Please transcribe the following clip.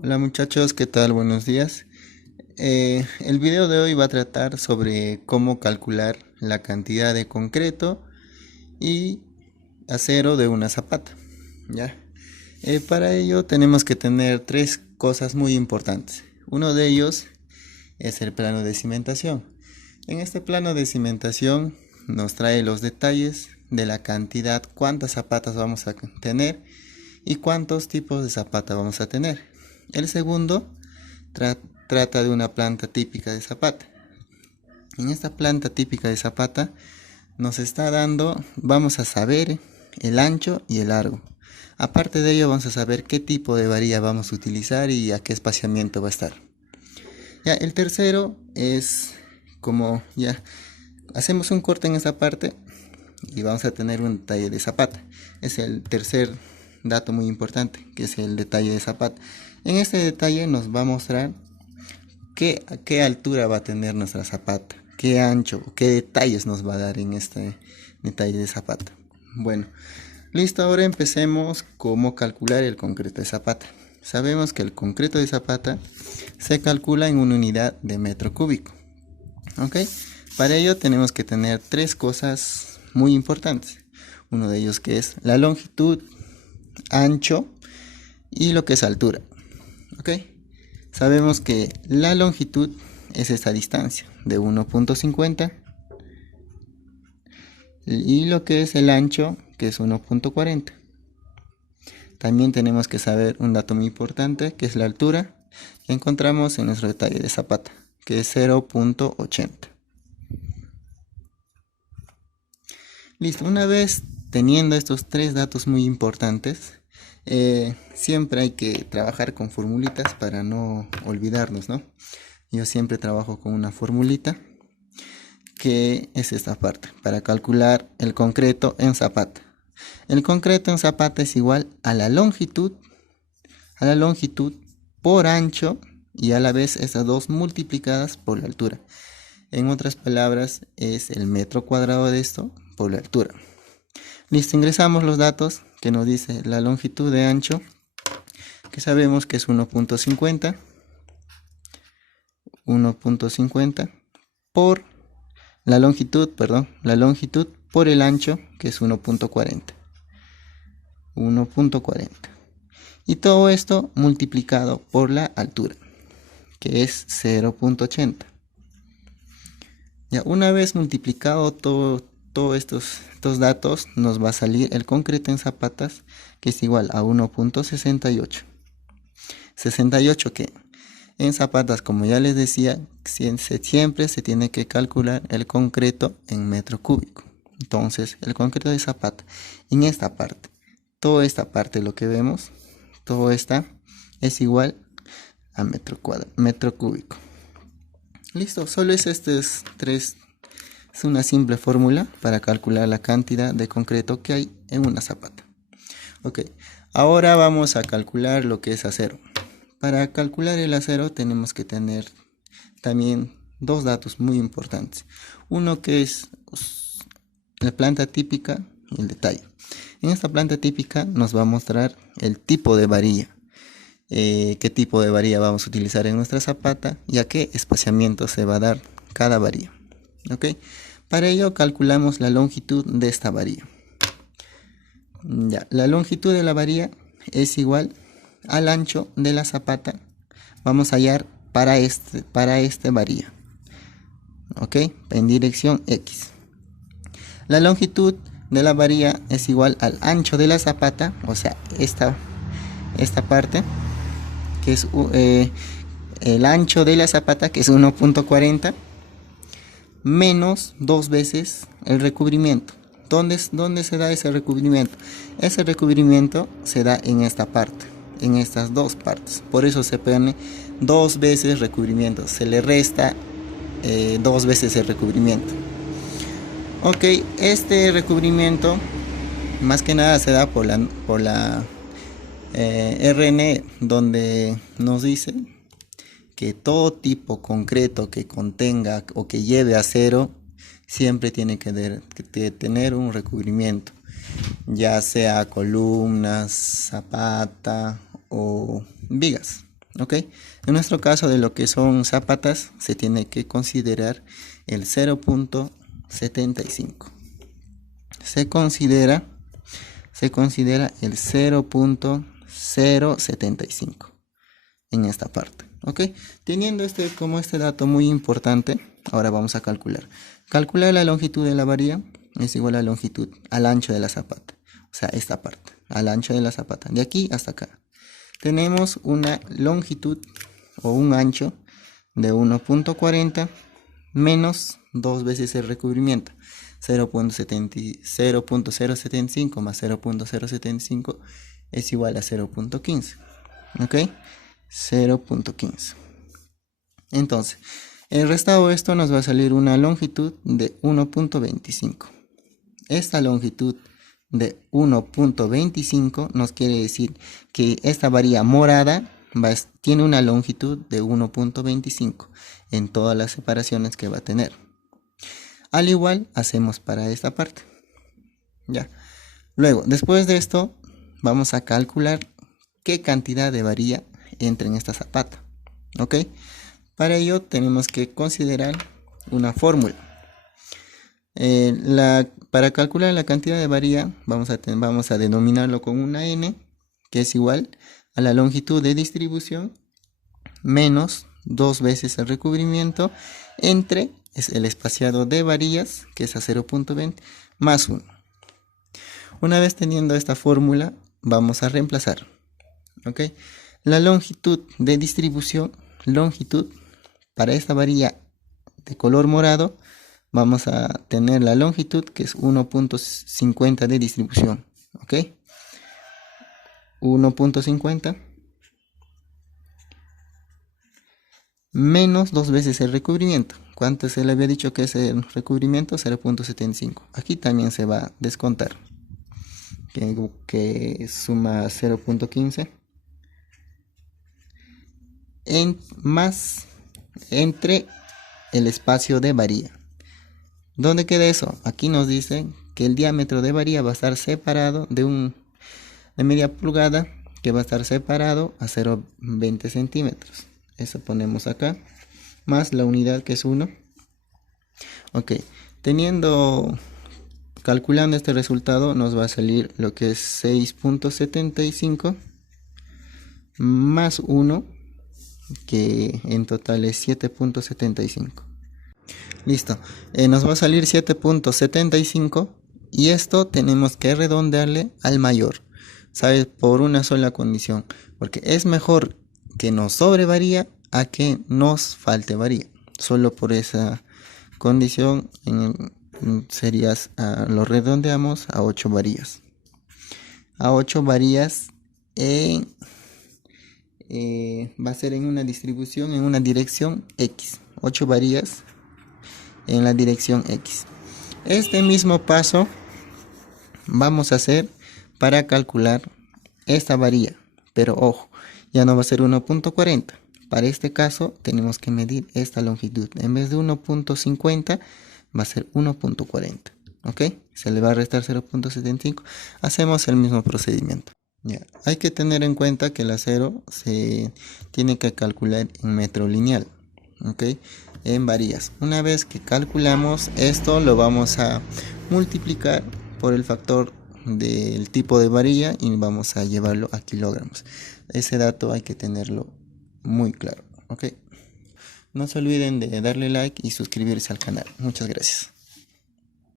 Hola muchachos, ¿qué tal? Buenos días. El video de hoy va a tratar sobre cómo calcular la cantidad de concreto y acero de una zapata. ¿Ya? Para ello tenemos que tener tres cosas muy importantes. Uno de ellos es el plano de cimentación. En este plano de cimentación nos trae los detalles de la cantidad, cuántas zapatas vamos a tener y cuántos tipos de zapata vamos a tener. El segundo tra- trata de una planta típica de zapata. En esta planta típica de zapata nos está dando, vamos a saber el ancho y el largo. Aparte de ello vamos a saber qué tipo de varilla vamos a utilizar y a qué espaciamiento va a estar. Ya, el tercero es como ya hacemos un corte en esta parte y vamos a tener un detalle de zapata. Es el tercer dato muy importante, que es el detalle de zapata. En este detalle nos va a mostrar a qué altura va a tener nuestra zapata, qué ancho, qué detalles nos va a dar en este detalle de zapata. Bueno, listo, ahora empecemos cómo calcular el concreto de zapata. Sabemos que el concreto de zapata se calcula en una unidad de metro cúbico. ¿Ok? Para ello tenemos que tener tres cosas muy importantes. Uno de ellos que es la longitud, ancho y lo que es altura. ¿Ok? Sabemos que la longitud es esta distancia de 1.50 y lo que es el ancho que es 1.40. También tenemos que saber un dato muy importante que es la altura que encontramos en nuestro detalle de zapata que es 0.80. Listo, una vez teniendo estos tres datos muy importantes, siempre hay que trabajar con formulitas para no olvidarnos, ¿no? Yo siempre trabajo con una formulita que es esta parte, para calcular el concreto en zapata. El concreto en zapata es igual a la longitud por ancho y a la vez esas dos multiplicadas por la altura. En otras palabras, es el metro cuadrado de esto por la altura. Listo, ingresamos los datos que nos dice la longitud de ancho, que sabemos que es 1.50 por la longitud por el ancho, que es 1.40. Y todo esto multiplicado por la altura, que es 0.80. Ya una vez multiplicado todos estos datos, nos va a salir el concreto en zapatas, que es igual a 1.68. 68 que en zapatas, como ya les decía, siempre se tiene que calcular el concreto en metro cúbico. Entonces, el concreto de zapata, en esta parte, toda esta parte, lo que vemos, todo esta es igual a metro cúbico. Listo, solo es es una simple fórmula para calcular la cantidad de concreto que hay en una zapata. Ok, ahora vamos a calcular lo que es acero. Para calcular el acero tenemos que tener también dos datos muy importantes. Uno que es la planta típica y el detalle. En esta planta típica nos va a mostrar el tipo de varilla. Qué tipo de varilla vamos a utilizar en nuestra zapata y a qué espaciamiento se va a dar cada varilla. ¿Ok? Para ello calculamos la longitud de esta varilla. Ya, la longitud de la varilla es igual al ancho de la zapata. Vamos a hallar para este varilla. ¿Ok? En dirección X. La longitud de la varilla es igual al ancho de la zapata, o sea, esta parte, que es el ancho de la zapata, que es 1.40, menos dos veces el recubrimiento. ¿Dónde se da ese recubrimiento? Ese recubrimiento se da en esta parte, en estas dos partes. Por eso se pone dos veces recubrimiento. Se le resta dos veces el recubrimiento. Ok, este recubrimiento más que nada se da por la RN, donde nos dice que todo tipo concreto que contenga o que lleve acero siempre tiene que tener un recubrimiento, ya sea columnas, zapata o vigas. ¿ok? En nuestro caso de lo que son zapatas, se tiene que considerar el 0.75. Se considera el 0.075 en esta parte, ¿ok? Teniendo como este dato muy importante, ahora vamos a calcular. Calcular la longitud de la varilla es igual a la longitud al ancho de la zapata. O sea, esta parte, al ancho de la zapata, de aquí hasta acá. Tenemos una longitud o un ancho de 1.40 menos 2 veces el recubrimiento. 0.075 más 0.075 es igual a 0.15. ¿Ok? 0.15. Entonces, el restado de esto nos va a salir una longitud de 1.25. Esta longitud de 1.25 nos quiere decir que esta varilla morada tiene una longitud de 1.25 en todas las separaciones que va a tener. Al igual hacemos para esta parte. Ya. Luego, después de esto, vamos a calcular qué cantidad de varilla entra en esta zapata. ¿Ok? Para ello tenemos que considerar una fórmula. Para calcular la cantidad de varilla vamos a denominarlo con una n, que es igual a la longitud de distribución menos 2 veces el recubrimiento entre el espaciado de varillas, que es a 0.20, más 1. Una vez teniendo esta fórmula, vamos a reemplazar. ¿Ok? La longitud de distribución, para esta varilla de color morado, vamos a tener la longitud que es 1.50 de distribución. ¿Ok? 1.50 menos 2 veces el recubrimiento. ¿Cuánto se le había dicho que es el recubrimiento? 0.75. Aquí también se va a descontar, que suma 0.15 más entre el espacio de varilla. ¿Dónde queda eso? Aquí nos dice que el diámetro de varilla va a estar separado de media pulgada, que va a estar separado a 0.20 centímetros. Eso ponemos acá, más la unidad que es 1. Ok, calculando este resultado nos va a salir lo que es 6.75 más 1, que en total es 7.75. Listo, nos va a salir 7.75 y esto tenemos que redondearle al mayor, ¿sabes? Por una sola condición, porque es mejor que nos sobre varilla a que nos falte varilla. Solo por esa condición lo redondeamos a 8 varillas. A 8 varillas va a ser en una distribución, en una dirección X. 8 varillas en la dirección X. Este mismo paso vamos a hacer para calcular esta varilla, pero ojo, ya no va a ser 1.40. Para este caso tenemos que medir esta longitud. En vez de 1.50 va a ser 1.40. ¿Ok? Se le va a restar 0.75. Hacemos el mismo procedimiento. Ya. Hay que tener en cuenta que el acero se tiene que calcular en metro lineal. ¿Ok? En varillas. Una vez que calculamos esto, lo vamos a multiplicar por el factor del tipo de varilla y vamos a llevarlo a kilogramos. Ese dato hay que tenerlo muy claro. ¿Ok? No se olviden de darle like y suscribirse al canal. Muchas gracias.